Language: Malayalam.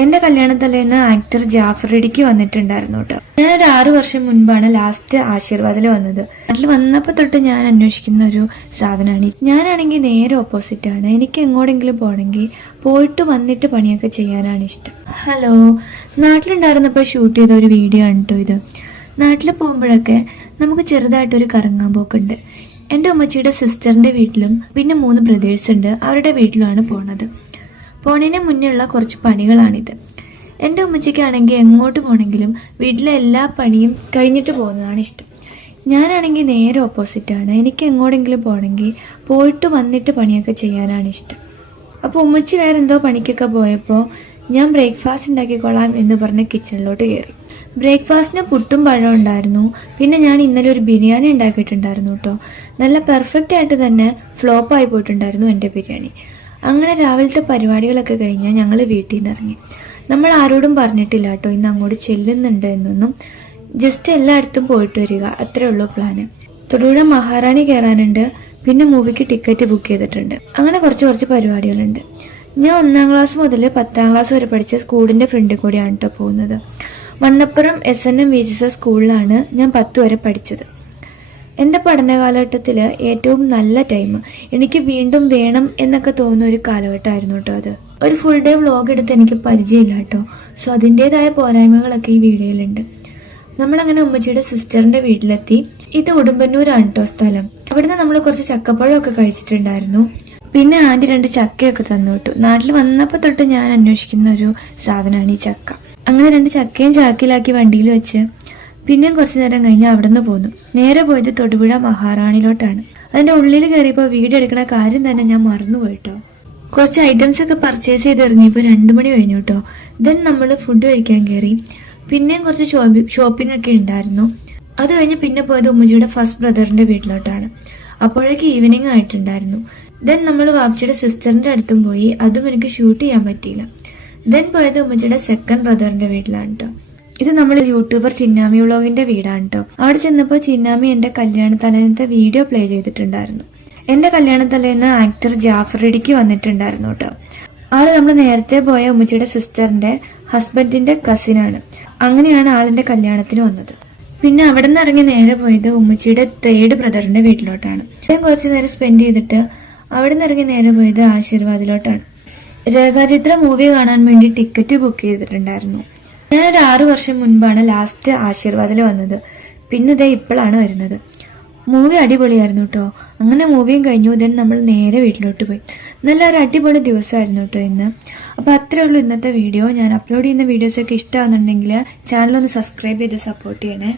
എന്റെ കല്യാണത്തലേന്ന് ആക്ടർ ജാഫർ ഇടുക്കി വന്നിട്ടുണ്ടായിരുന്നു കേട്ടോ. ഞാനൊരു 6 വർഷം മുൻപാണ് ലാസ്റ്റ് ആശീർവാദിൽ വന്നത്. നാട്ടിൽ വന്നപ്പോ തൊട്ട് ഞാൻ അന്വേഷിക്കുന്ന ഒരു സാധനമാണ്. ഞാനാണെങ്കിൽ നേരെ ഓപ്പോസിറ്റ് ആണ്. എനിക്ക് എങ്ങോട്ടെങ്കിലും പോകണമെങ്കിൽ പോയിട്ട് വന്നിട്ട് പണിയൊക്കെ ചെയ്യാനാണ് ഇഷ്ടം. ഹലോ, നാട്ടിലുണ്ടായിരുന്നപ്പോൾ ഷൂട്ട് ചെയ്ത ഒരു വീഡിയോ ആണ് കേട്ടോ ഇത്. നാട്ടിൽ പോകുമ്പോഴൊക്കെ നമുക്ക് ചെറുതായിട്ടൊരു കറങ്ങാൻ പോക്കുണ്ട്. എൻ്റെ ഉമ്മച്ചിയുടെ സിസ്റ്ററിന്റെ വീട്ടിലും പിന്നെ 3 ബ്രദേഴ്സ് ഉണ്ട്, അവരുടെ വീട്ടിലുമാണ് പോണത്. പോണതിന് മുന്നേയുള്ള കുറച്ച് പണികളാണിത്. എൻ്റെ ഉമ്മച്ചിക്കാണെങ്കിൽ എങ്ങോട്ട് പോകണമെങ്കിലും വീട്ടിലെ എല്ലാ പണിയും കഴിഞ്ഞിട്ട് പോകുന്നതാണ് ഇഷ്ടം. ഞാനാണെങ്കിൽ നേരെ ഓപ്പോസിറ്റാണ്. എനിക്ക് എങ്ങോട്ടെങ്കിലും പോകണമെങ്കിൽ പോയിട്ട് വന്നിട്ട് പണിയൊക്കെ ചെയ്യാനാണ് ഇഷ്ടം. അപ്പോൾ ഉമ്മച്ചി വേറെന്തോ പണിക്കൊക്കെ പോയപ്പോൾ ഞാൻ ബ്രേക്ക്ഫാസ്റ്റ് ഉണ്ടാക്കിക്കൊള്ളാം എന്ന് പറഞ്ഞ് കിച്ചണിലോട്ട് കയറി. ബ്രേക്ക്ഫാസ്റ്റിന് പുട്ടും പഴം ഉണ്ടായിരുന്നു. പിന്നെ ഞാൻ ഇന്നലെ ഒരു ബിരിയാണി ഉണ്ടാക്കിയിട്ടുണ്ടായിരുന്നു കേട്ടോ. നല്ല പെർഫെക്റ്റ് ആയിട്ട് തന്നെ ഫ്ലോപ്പായി പോയിട്ടുണ്ടായിരുന്നു എൻ്റെ ബിരിയാണി. അങ്ങനെ രാവിലത്തെ പരിപാടികളൊക്കെ കഴിഞ്ഞാൽ ഞങ്ങൾ വീട്ടിൽ നിന്ന് ഇറങ്ങി. നമ്മൾ ആരോടും പറഞ്ഞിട്ടില്ല കേട്ടോ ഇന്ന് അങ്ങോട്ട് ചെല്ലുന്നുണ്ട് എന്നൊന്നും. ജസ്റ്റ് എല്ലായിടത്തും പോയിട്ട് വരിക, അത്രേ ഉള്ളൂ പ്ലാന്. തൊടുപുഴ മഹാറാണി കയറാനുണ്ട്, പിന്നെ മൂവിക്ക് ടിക്കറ്റ് ബുക്ക് ചെയ്തിട്ടുണ്ട്. അങ്ങനെ കുറച്ച് പരിപാടികളുണ്ട്. ഞാൻ 1ാം ക്ലാസ് മുതൽ 10ാം ക്ലാസ് വരെ പഠിച്ച സ്കൂളിന്റെ ഫ്രണ്ടിൽ കൂടിയാണ് കേട്ടോ പോകുന്നത്. മണ്ണപ്പുറം SNM VGS സ്കൂളിലാണ് ഞാൻ 10 വരെ പഠിച്ചത്. എൻ്റെ പഠന കാലഘട്ടത്തിൽ ഏറ്റവും നല്ല ടൈം, എനിക്ക് വീണ്ടും വേണം എന്നൊക്കെ തോന്നുന്ന ഒരു കാലഘട്ടമായിരുന്നു കേട്ടോ അത്. ഒരു ഫുൾ ഡേ വ്ലോഗ് എടുത്ത് എനിക്ക് പരിചയമില്ല കേട്ടോ. സോ അതിൻ്റെതായ പോരായ്മകളൊക്കെ ഈ വീഡിയോയിലുണ്ട്. നമ്മളങ്ങനെ ഉമ്മച്ചിയുടെ സിസ്റ്ററിന്റെ വീട്ടിലെത്തി. ഇത് ഉടുമ്പന്നൂരാണ് കേട്ടോ സ്ഥലം. അവിടുന്ന് നമ്മൾ കുറച്ച് ചക്കപ്പഴമൊക്കെ കഴിച്ചിട്ടുണ്ടായിരുന്നു. പിന്നെ ആൻറ്റി 2 ചക്കയൊക്കെ തന്നു വിട്ടു. നാട്ടിൽ വന്നപ്പോൾ തൊട്ട് ഞാൻ അന്വേഷിക്കുന്ന ഒരു സാധനമാണ് ഈ ചക്ക. അങ്ങനെ 2 ചക്കയും ചാക്കിലാക്കി വണ്ടിയിൽ വെച്ച് പിന്നെയും കുറച്ചു നേരം കഴിഞ്ഞ് അവിടെ നിന്ന് പോന്നു. നേരെ പോയത് തൊടുപുഴ മഹാറാണിയിലോട്ടാണ്. അതിന്റെ ഉള്ളിൽ കയറിയപ്പോൾ വീഡിയോ എടുക്കുന്ന കാര്യം തന്നെ ഞാൻ മറന്നുപോയിട്ടോ. കുറച്ച് ഐറ്റംസ് ഒക്കെ പർച്ചേസ് ചെയ്ത് ഇറങ്ങിയപ്പോൾ 2 മണി കഴിഞ്ഞു കേട്ടോ. ദെൻ നമ്മൾ ഫുഡ് കഴിക്കാൻ കയറി. പിന്നെയും കുറച്ച് ഷോപ്പിംഗ് ഒക്കെ ഉണ്ടായിരുന്നു. അത് കഴിഞ്ഞ് പിന്നെ പോയത് ഉമ്മച്ചിയുടെ ഫസ്റ്റ് ബ്രദറിന്റെ വീട്ടിലോട്ടാണ്. അപ്പോഴേക്ക് ഈവനിങ് ആയിട്ടുണ്ടായിരുന്നു. ദെൻ നമ്മൾ വാപ്ചിയുടെ സിസ്റ്ററിന്റെ അടുത്തും പോയി. അതും എനിക്ക് ഷൂട്ട് ചെയ്യാൻ പറ്റിയില്ല. ദെൻ പോയത് ഉമ്മച്ചിയുടെ സെക്കൻഡ് ബ്രദറിന്റെ വീട്ടിലാണ് കേട്ടോ. ഇത് നമ്മൾ യൂട്യൂബർ ചിന്നാമി വ്ളോഗിന്റെ വീടാണ് കേട്ടോ. അവിടെ ചെന്നപ്പോൾ ചിന്നാമി എന്റെ കല്യാണത്തലേന്നത്തെ വീഡിയോ പ്ലേ ചെയ്തിട്ടുണ്ടായിരുന്നു. എന്റെ കല്യാണത്തലേന്ന് ആക്ടർ ജാഫർ ഇടുക്കി വന്നിട്ടുണ്ടായിരുന്നു കേട്ടോ. ആള് നമ്മൾ നേരത്തെ പോയ ഉമ്മച്ചിയുടെ സിസ്റ്ററിന്റെ ഹസ്ബൻഡിന്റെ കസിനാണ്. അങ്ങനെയാണ് ആളിന്റെ കല്യാണത്തിന് വന്നത്. പിന്നെ അവിടെ നിന്ന് ഇറങ്ങി നേരെ പോയത് ഉമ്മച്ചിയുടെ 3rd ബ്രദറിന്റെ വീട്ടിലോട്ടാണ്. ഞാൻ കുറച്ചു നേരം സ്പെൻഡ് ചെയ്തിട്ട് അവിടെ നിന്ന് ഇറങ്ങി നേരെ പോയത് ആശീർവാദിലോട്ടാണ്. രേഖാചിത്ര മൂവി കാണാൻ വേണ്ടി ടിക്കറ്റ് ബുക്ക് ചെയ്തിട്ടുണ്ടായിരുന്നു. ഞാനൊരു 6 വർഷം മുൻപാണ് ലാസ്റ്റ് ആശീർവാദിൽ വന്നത്. പിന്നെ ഇതേ ഇപ്പോഴാണ് വരുന്നത്. മൂവി അടിപൊളിയായിരുന്നു കേട്ടോ. അങ്ങനെ മൂവിയും കഴിഞ്ഞു. ദെൻ നമ്മൾ നേരെ വീട്ടിലോട്ട് പോയി. നല്ലൊരു അടിപൊളി ദിവസമായിരുന്നു കേട്ടോ ഇന്ന്. അപ്പോൾ അത്രേ ഉള്ളൂ ഇന്നത്തെ വീഡിയോ. ഞാൻ അപ്ലോഡ് ചെയ്യുന്ന വീഡിയോസൊക്കെ ഇഷ്ടമാകുന്നുണ്ടെങ്കിൽ ചാനലൊന്ന് സബ്സ്ക്രൈബ് ചെയ്ത് സപ്പോർട്ട് ചെയ്യണേ.